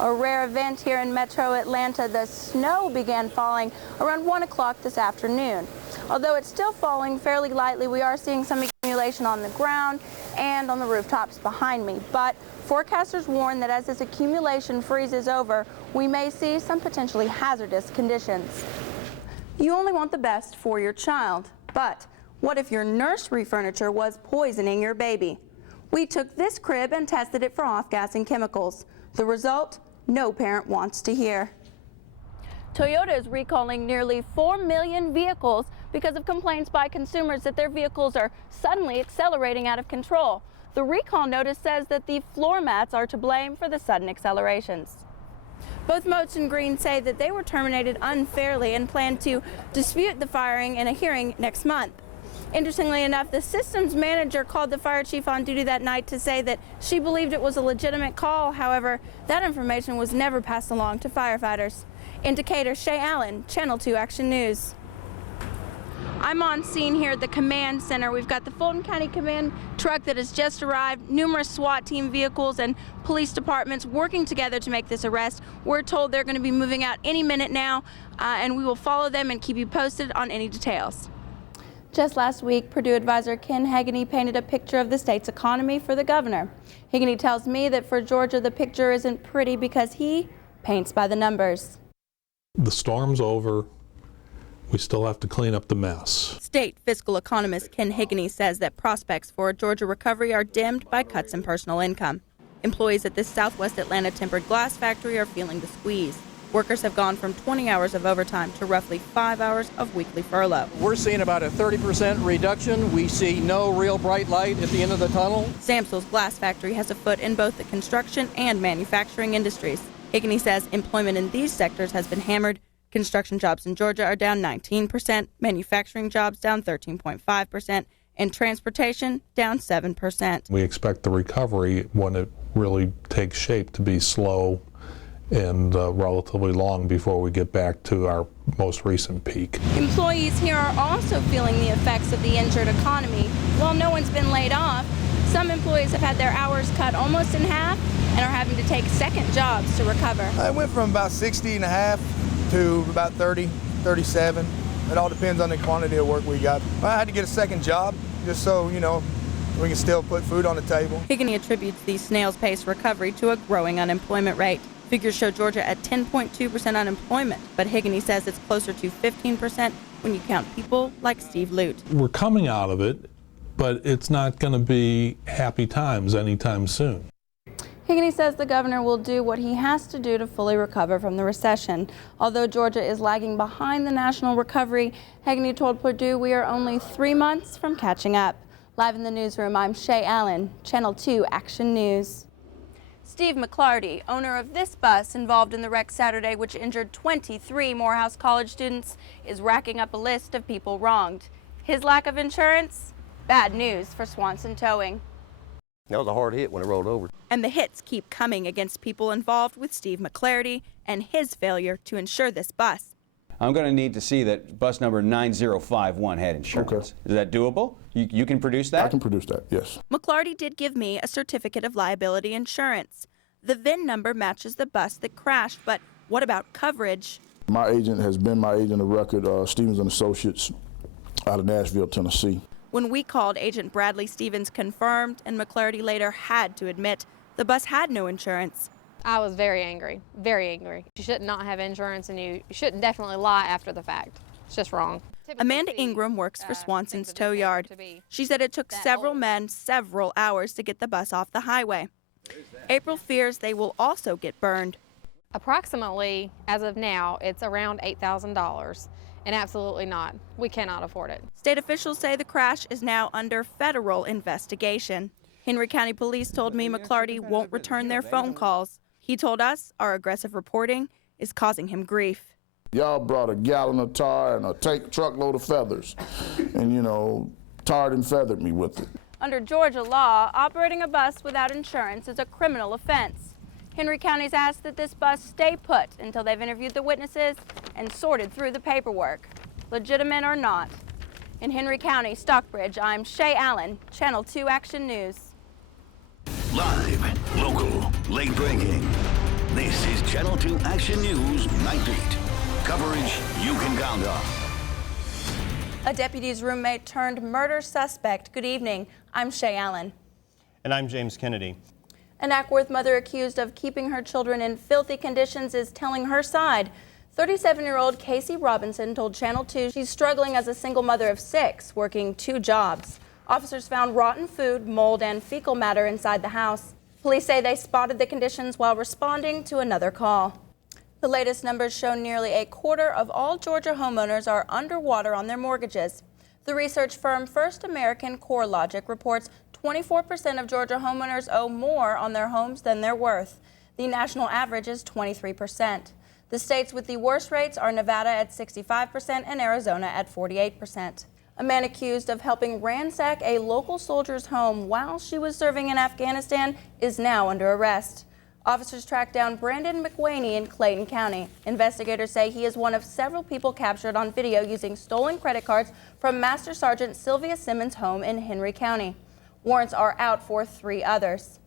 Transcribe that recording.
A rare event here in Metro Atlanta, the snow began falling around 1 o'clock this afternoon. Although it's still falling fairly lightly, we are seeing some accumulation on the ground and on the rooftops behind me. But forecasters warn that as this accumulation freezes over, we may see some potentially hazardous conditions. You only want the best for your child, but what if your nursery furniture was poisoning your baby? We took this crib and tested it for off-gassing chemicals. The result? No parent wants to hear. Toyota is recalling nearly 4 million vehicles because of complaints by consumers that their vehicles are suddenly accelerating out of control. The recall notice says that the floor mats are to blame for the sudden accelerations. Both Moats and Green say that they were terminated unfairly and plan to dispute the firing in a hearing next month. Interestingly enough, the systems manager called the fire chief on duty that night to say that she believed it was a legitimate call. However, that information was never passed along to firefighters. In Decatur, Shea Allen, Channel 2 Action News. I'm on scene here at the command center. We've got the Fulton County Command truck that has just arrived, numerous SWAT team vehicles and police departments working together to make this arrest. We're told they're going to be moving out any minute now, and we will follow them and keep you posted on any details. Just last week, Purdue advisor Ken Hegarty painted a picture of the state's economy for the governor. Hegarty tells me that for Georgia, the picture isn't pretty because he paints by the numbers. The storm's over. We still have to clean up the mess. State fiscal economist Ken Hegarty says that prospects for a Georgia recovery are dimmed by cuts in personal income. Employees at this Southwest Atlanta tempered glass factory are feeling the squeeze. Workers have gone from 20 hours of overtime to roughly 5 hours of weekly furlough. We're seeing about a 30% reduction. We see no real bright light at the end of the tunnel. Samsel's glass factory has a foot in both the construction and manufacturing industries. Hegarty says employment in these sectors has been hammered. Construction jobs in Georgia are down 19%, manufacturing jobs down 13.5%, and transportation down 7%. We expect the recovery, when it really takes shape, to be slow and relatively long before we get back to our most recent peak. Employees here are also feeling the effects of the injured economy. While no one's been laid off, some employees have had their hours cut almost in half and are having to take second jobs to recover. I went from about 60 and a half to about 30, 37. It all depends on the quantity of work we got. I had to get a second job just so, we can still put food on the table. Hegarty attributes the snail's pace recovery to a growing unemployment rate. Figures show Georgia at 10.2% unemployment, but Hegarty says it's closer to 15% when you count people like Steve Lute. We're coming out of it, but it's not going to be happy times anytime soon. Hegarty says the governor will do what he has to do to fully recover from the recession. Although Georgia is lagging behind the national recovery, Hegarty told Purdue we are only 3 months from catching up. Live in the newsroom, I'm Shea Allen, Channel 2 Action News. Steve McClarty, owner of this bus involved in the wreck Saturday, which injured 23 Morehouse College students, is racking up a list of people wronged. His lack of insurance? Bad news for Swanson Towing. That was a hard hit when it rolled over. And the hits keep coming against people involved with Steve McClarty and his failure to insure this bus. I'm going to need to see that bus number 9051 had insurance. Okay. Is that doable? You can produce that? I can produce that, yes. McClarty did give me a certificate of liability insurance. The VIN number matches the bus that crashed, but what about coverage? My agent has been my agent of record, Stevens & Associates, out of Nashville, Tennessee. When we called, Agent Bradley Stevens confirmed, and McClarty later had to admit the bus had no insurance. I was very angry, very angry. You should not have insurance, and you shouldn't definitely lie after the fact. It's just wrong. Amanda Ingram works for Swanson's tow yard. She said it took several men several hours to get the bus off the highway. April fears they will also get burned. Approximately, as of now, it's around $8,000, and absolutely not. We cannot afford it. State officials say the crash is now under federal investigation. Henry County Police told me McClarty won't return their phone calls. He told us our aggressive reporting is causing him grief. Y'all brought a gallon of tar and a truckload of feathers and, tarred and feathered me with it. Under Georgia law, operating a bus without insurance is a criminal offense. Henry County's asked that this bus stay put until they've interviewed the witnesses and sorted through the paperwork, legitimate or not. In Henry County, Stockbridge, I'm Shea Allen, Channel 2 Action News. Live, local, late breaking. This is Channel 2 Action News Night Beat. Coverage you can count on. A deputy's roommate turned murder suspect. Good evening. I'm Shea Allen. And I'm James Kennedy. An Ackworth mother accused of keeping her children in filthy conditions is telling her side. 37-year-old Casey Robinson told Channel 2 she's struggling as a single mother of 6, working 2 jobs. Officers found rotten food, mold, and fecal matter inside the house. Police say they spotted the conditions while responding to another call. The latest numbers show nearly a quarter of all Georgia homeowners are underwater on their mortgages. The research firm First American CoreLogic reports 24% of Georgia homeowners owe more on their homes than they're worth. The national average is 23%. The states with the worst rates are Nevada at 65% and Arizona at 48%. A man accused of helping ransack a local soldier's home while she was serving in Afghanistan is now under arrest. Officers tracked down Brandon McWaney in Clayton County. Investigators say he is one of several people captured on video using stolen credit cards from Master Sergeant Sylvia Simmons' home in Henry County. Warrants are out for 3 others.